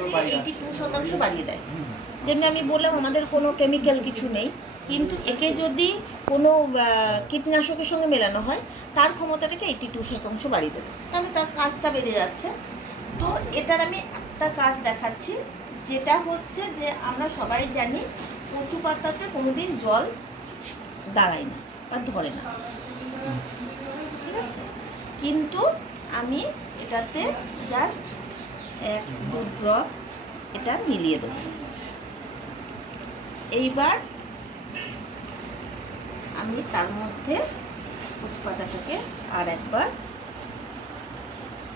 82% বাড়িয়ে দেয়। যেমনি আমি বললাম আমাদের কোনো কেমিক্যাল কিছু নেই, কিন্তু একে যদি কোনো কীটনাশকের সঙ্গে মেলানো হয় তার ক্ষমতাটাকে 82% বাড়িয়ে দেবে, তাহলে তার কাজটা বেড়ে যাচ্ছে। তো এটার আমি একটা কাজ দেখাচ্ছি, যেটা হচ্ছে যে আমরা সবাই জানি কচু পাতাতে কোনোদিন জল দাঁড়ায় না বা ধরে না, ঠিক আছে? কিন্তু আমি এটাতে জাস্ট 1-2 ড্রপ এটা মিলিয়ে দেব। এইবার আমি তার মধ্যে কচু পাতাটাকে আর একবার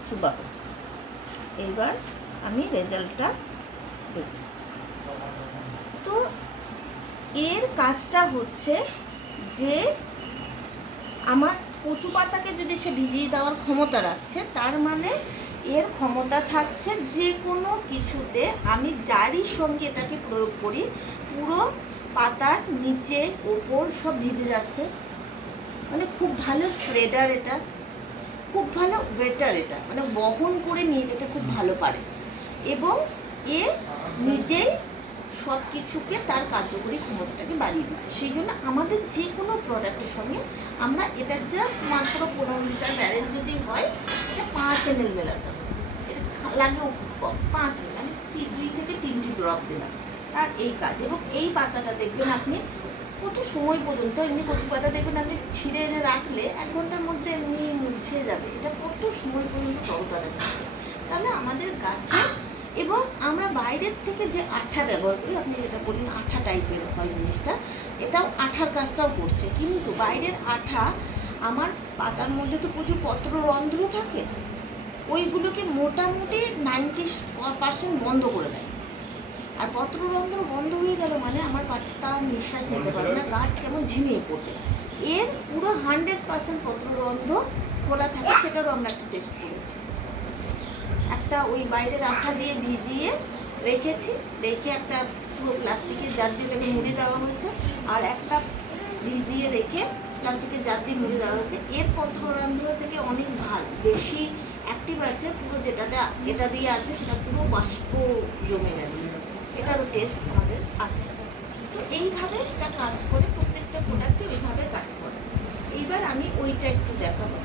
চুবাবো। এইবার আমি রেজাল্টটা দেখব। তো এর কাজটা হচ্ছে যে আমার কচু পাতাকে যদি সে ভিজিয়ে দেওয়ার ক্ষমতা রাখছে, তার মানে এর ক্ষমতা থাকছে যে কোনো কিছুতে আমি যারই সঙ্গে এটাকে প্রয়োগ করি পুরো পাতার নিচে ওপর সব ভিজে যাচ্ছে। মানে খুব ভালো স্প্রেডার, এটা খুব ভালো ওয়েটার, এটা মানে বহন করে নিয়ে যেতে খুব ভালো পারে, এবং এ নিজেই সব কিছুকে তার কার্যকরী ক্ষমতাটাকে বাড়িয়ে দিচ্ছে। সেই জন্য আমাদের যে কোনো প্রোডাক্টের সঙ্গে আমরা এটা জাস্ট মাত্র 15 লিটার ব্যারেল যদি হয় এটা 5 ml মেলাতে হবে। এটা লাগেও খুব কম, 5 ml, আমি 2 থেকে 3টি ড্রপ দিলাম, আর এই কাজ। এবং এই পাতাটা দেখবেন আপনি কত সময় পর্যন্ত, এমনি কচু পাতা দেখবেন আপনি ছিঁড়ে এনে রাখলে 1 ঘন্টার মধ্যে এমনি মুছে যাবে, এটা কত সময় পর্যন্ত তরতাজা থাকবে। তাহলে আমাদের গাছে, এবং আমরা বাইরের থেকে যে আঠা ব্যবহার করি, আপনি যেটা বললেন আঠা টাইপের হয় জিনিসটা, এটাও আঠার কাজটাও করছে, কিন্তু বাইরের আঠা আমার পাতার মধ্যে তো প্রচুর পত্ররন্ধ্র থাকে, ওইগুলোকে মোটামুটি 90% বন্ধ করে দেয়। আর পত্ররন্ধ্র বন্ধ হয়ে গেল মানে আমার পাতা নিঃশ্বাস নিতে পারবে না, গাছ কেমন ঝিমিয়ে পড়বে। এর পুরো 100% পত্ররন্ধ্র খোলা থাকে, সেটারও আমরা একটা টেস্ট করেছি। একটা ওই বাইরের আঠা দিয়ে ভিজিয়ে রেখেছি, রেখে একটা পুরো প্লাস্টিকের জার দিয়ে তাকে মুড়ে দেওয়া হয়েছে, আর একটা ভিজিয়ে রেখে প্লাস্টিকের জার দিয়ে মুড়ে দেওয়া হয়েছে। এর পত্ররন্ধ্র থেকে অনেক বেশি অ্যাক্টিভ আছে, পুরো যেটা দিয়ে আছে সেটা পুরো বাষ্প জমে গেছে, এটারও টেস্ট আমাদের আছে। তো এইভাবে এটা কাজ করে, প্রত্যেকটা প্রোডাক্টে এইভাবে কাজ করে। এইবার আমি ওইটা একটু দেখাবো।